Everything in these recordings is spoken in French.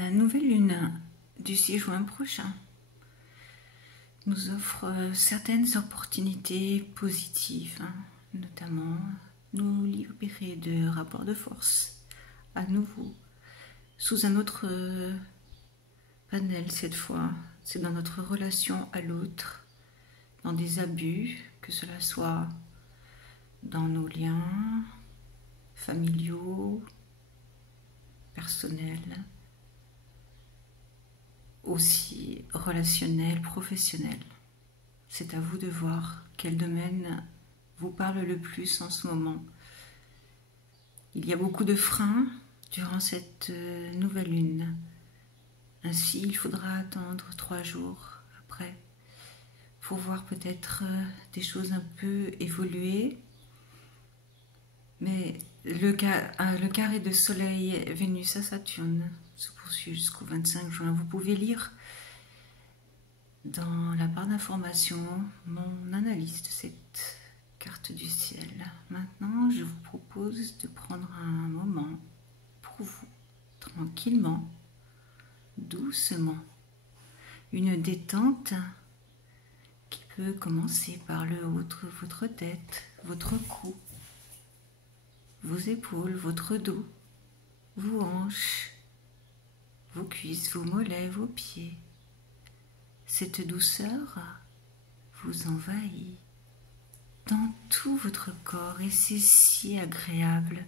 La nouvelle lune du 6 juin prochain nous offre certaines opportunités positives, notamment nous libérer de rapports de force à nouveau, sous un autre panel cette fois. C'est dans notre relation à l'autre, dans des abus, que cela soit dans nos liens familiaux, personnels, aussi relationnel, professionnel. C'est à vous de voir quel domaine vous parle le plus en ce moment. Il y a beaucoup de freins durant cette nouvelle lune. Ainsi, il faudra attendre 3 jours après pour voir peut-être des choses un peu évoluer. Mais le carré de Soleil-Vénus à Saturne se poursuit jusqu'au 25 juin. Vous pouvez lire dans la barre d'information mon analyse de cette carte du ciel. Maintenant, je vous propose de prendre un moment pour vous, tranquillement, doucement. Une détente qui peut commencer par le haut de votre tête, votre cou, vos épaules, votre dos, vos hanches, vos cuisses, vos mollets, vos pieds. Cette douceur vous envahit dans tout votre corps et c'est si agréable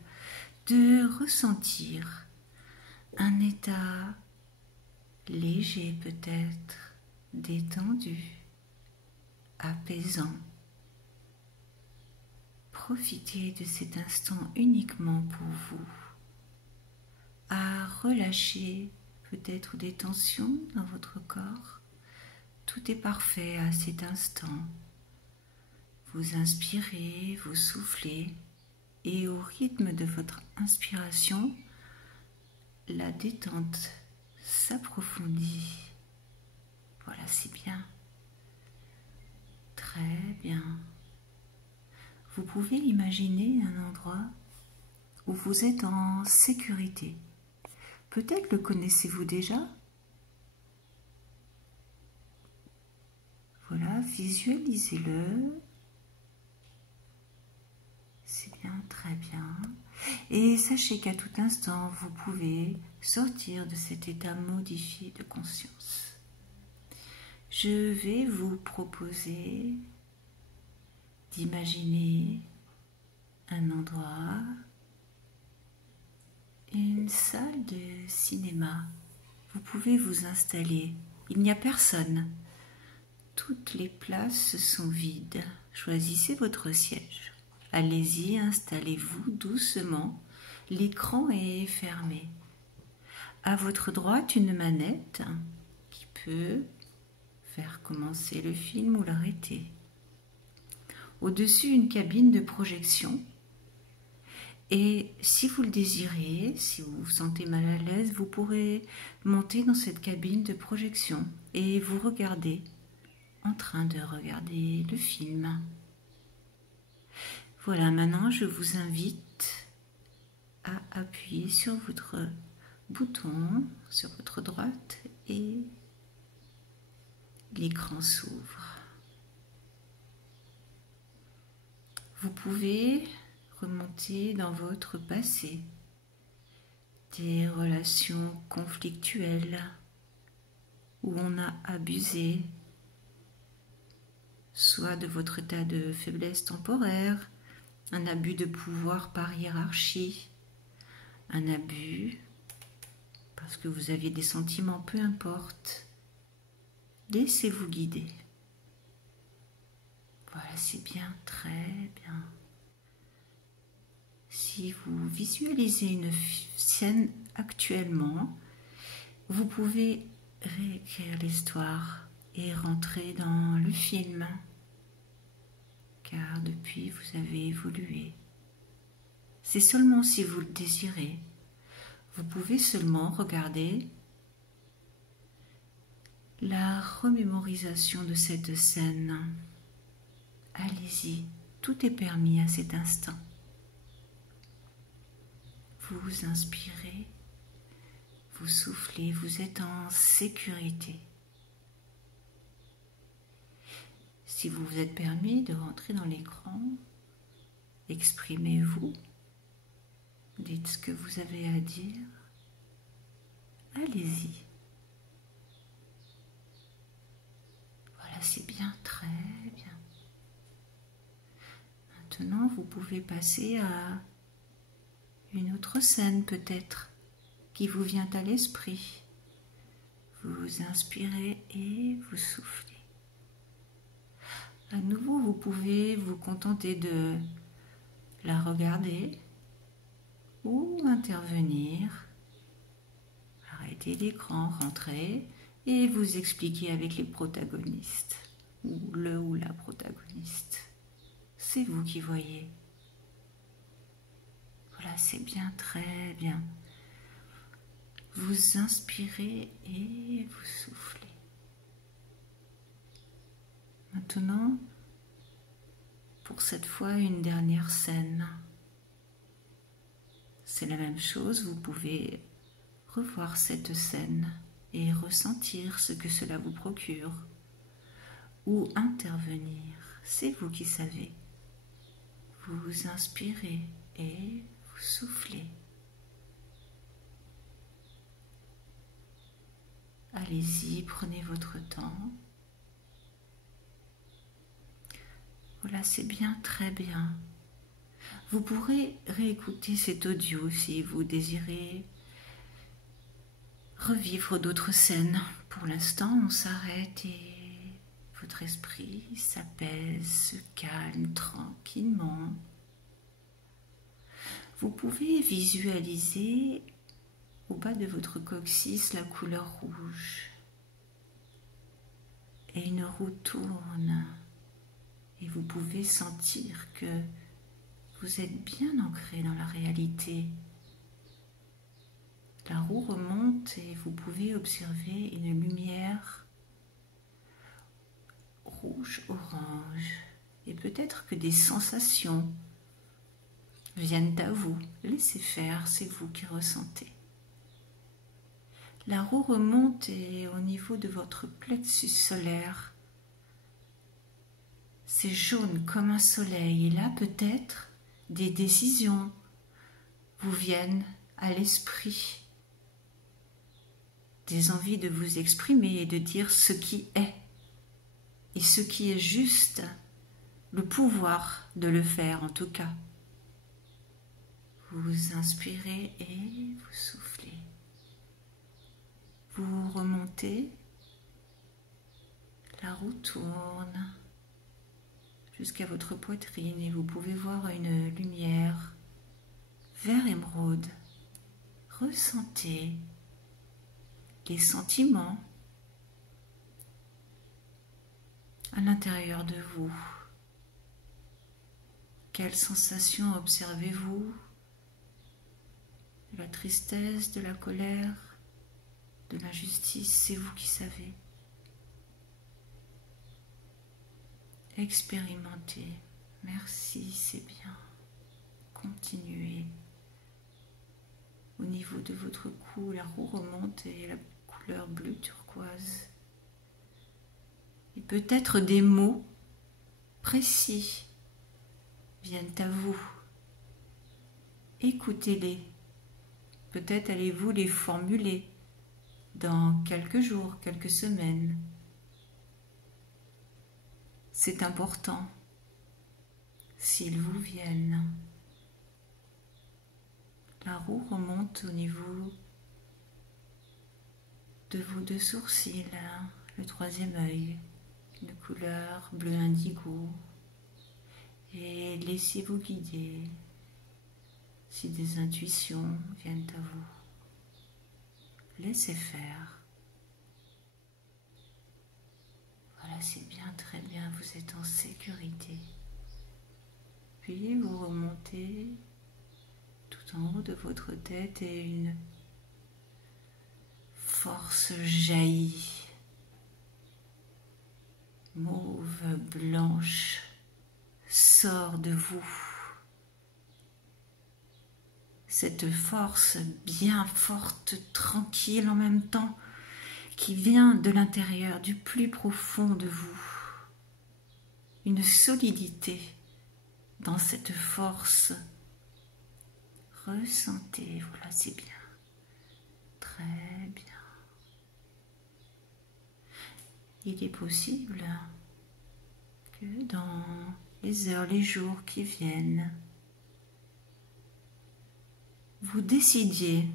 de ressentir un état léger peut-être, détendu, apaisant. Profitez de cet instant uniquement pour vous, à relâcher peut-être des tensions dans votre corps. Tout est parfait à cet instant. Vous inspirez, vous soufflez, et au rythme de votre inspiration, la détente s'approfondit. Voilà, c'est bien. Très bien. Vous pouvez imaginer un endroit où vous êtes en sécurité. Peut-être le connaissez-vous déjà? Voilà, visualisez-le. C'est bien, très bien. Et sachez qu'à tout instant, vous pouvez sortir de cet état modifié de conscience. Je vais vous proposer d'imaginer un endroit, une salle de cinéma. Vous pouvez vous installer. Il n'y a personne. Toutes les places sont vides. Choisissez votre siège. Allez-y, installez-vous doucement. L'écran est fermé. À votre droite, une manette qui peut faire commencer le film ou l'arrêter. Au-dessus, une cabine de projection. Et si vous le désirez, si vous vous sentez mal à l'aise, vous pourrez monter dans cette cabine de projection et vous regarder en train de regarder le film. Voilà, maintenant je vous invite à appuyer sur votre bouton, sur votre droite et l'écran s'ouvre. Vous pouvez remonter dans votre passé, des relations conflictuelles où on a abusé, soit de votre état de faiblesse temporaire, un abus de pouvoir par hiérarchie, un abus parce que vous aviez des sentiments, peu importe. Laissez-vous guider. Voilà, c'est bien, très bien. Si vous visualisez une scène actuellement, vous pouvez réécrire l'histoire et rentrer dans le film, car depuis vous avez évolué. C'est seulement si vous le désirez. Vous pouvez seulement regarder la remémorisation de cette scène. Allez-y, tout est permis à cet instant. Vous inspirez, vous soufflez, vous êtes en sécurité. Si vous vous êtes permis de rentrer dans l'écran, exprimez-vous, dites ce que vous avez à dire, allez-y. Voilà, c'est bien, très bien. Maintenant, vous pouvez passer à une autre scène peut-être qui vous vient à l'esprit. Vous inspirez et vous soufflez. À nouveau, vous pouvez vous contenter de la regarder ou intervenir. Arrêtez l'écran, rentrez et vous expliquez avec les protagonistes ou le ou la protagoniste. C'est vous qui voyez. Voilà, c'est bien, très bien. Vous inspirez et vous soufflez. Maintenant, pour cette fois, une dernière scène. C'est la même chose, vous pouvez revoir cette scène et ressentir ce que cela vous procure ou intervenir. C'est vous qui savez. Vous inspirez et vous soufflez. Allez-y, prenez votre temps. Voilà, c'est bien, très bien. Vous pourrez réécouter cet audio si vous désirez revivre d'autres scènes. Pour l'instant, on s'arrête et votre esprit s'apaise, se calme tranquillement. Vous pouvez visualiser au bas de votre coccyx la couleur rouge. Et une roue tourne. Et vous pouvez sentir que vous êtes bien ancré dans la réalité. La roue remonte et vous pouvez observer une lumière rouge-orange. Et peut-être que des sensations viennent à vous. Laissez faire, c'est vous qui ressentez. La roue remonte et au niveau de votre plexus solaire, c'est jaune comme un soleil. Et là, peut-être, des décisions vous viennent à l'esprit. Des envies de vous exprimer et de dire ce qui est. Et ce qui est juste, le pouvoir de le faire en tout cas. Vous inspirez et vous soufflez. Vous remontez, la roue tourne jusqu'à votre poitrine et vous pouvez voir une lumière vert émeraude. Ressentez les sentiments à l'intérieur de vous. Quelles sensations observez-vous? De la tristesse, de la colère, de l'injustice, c'est vous qui savez. Expérimentez. Merci, c'est bien. Continuez. Au niveau de votre cou, la roue remonte et la couleur bleu turquoise. Et peut-être des mots précis viennent à vous. Écoutez-les. Peut-être allez-vous les formuler dans quelques jours, quelques semaines. C'est important s'ils vous viennent. La roue remonte au niveau de vos deux sourcils, le troisième œil, de couleur bleu indigo. Et laissez-vous guider si des intuitions viennent à vous. Laissez faire. Voilà, c'est bien, très bien, vous êtes en sécurité. Puis vous remontez tout en haut de votre tête et une force jaillit. Mauve, blanche, sort de vous. cette force bien forte, tranquille en même temps, qui vient de l'intérieur, du plus profond de vous. Une solidité dans cette force. Ressentez, voilà, c'est bien. Très bien. Il est possible que dans les heures, les jours qui viennent, vous décidiez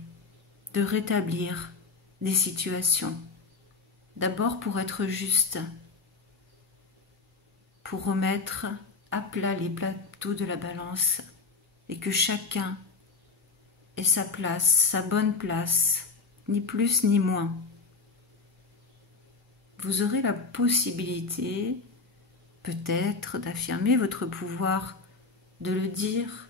de rétablir des situations. D'abord pour être juste, pour remettre à plat les plateaux de la balance et que chacun ait sa place, sa bonne place, ni plus ni moins. Vous aurez la possibilité peut-être d'affirmer votre pouvoir, de le dire,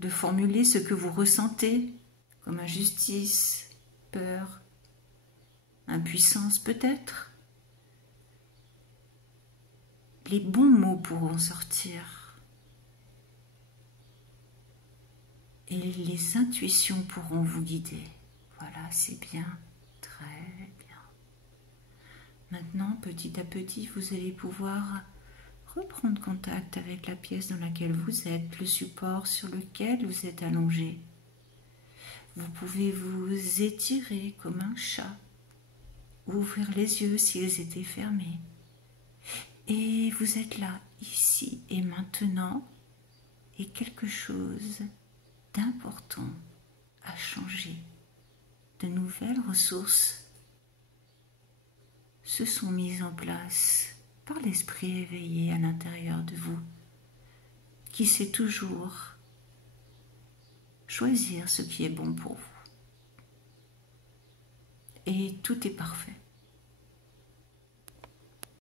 de formuler ce que vous ressentez comme injustice, peur, impuissance peut-être. Les bons mots pourront sortir et les intuitions pourront vous guider. Voilà, c'est bien, très bien. Maintenant, petit à petit, vous allez pouvoir reprendre contact avec la pièce dans laquelle vous êtes, le support sur lequel vous êtes allongé. Vous pouvez vous étirer comme un chat, ouvrir les yeux s'ils étaient fermés. Et vous êtes là, ici et maintenant, et quelque chose d'important a changé. De nouvelles ressources se sont mises en place par l'esprit éveillé à l'intérieur de vous, qui sait toujours choisir ce qui est bon pour vous. Et tout est parfait.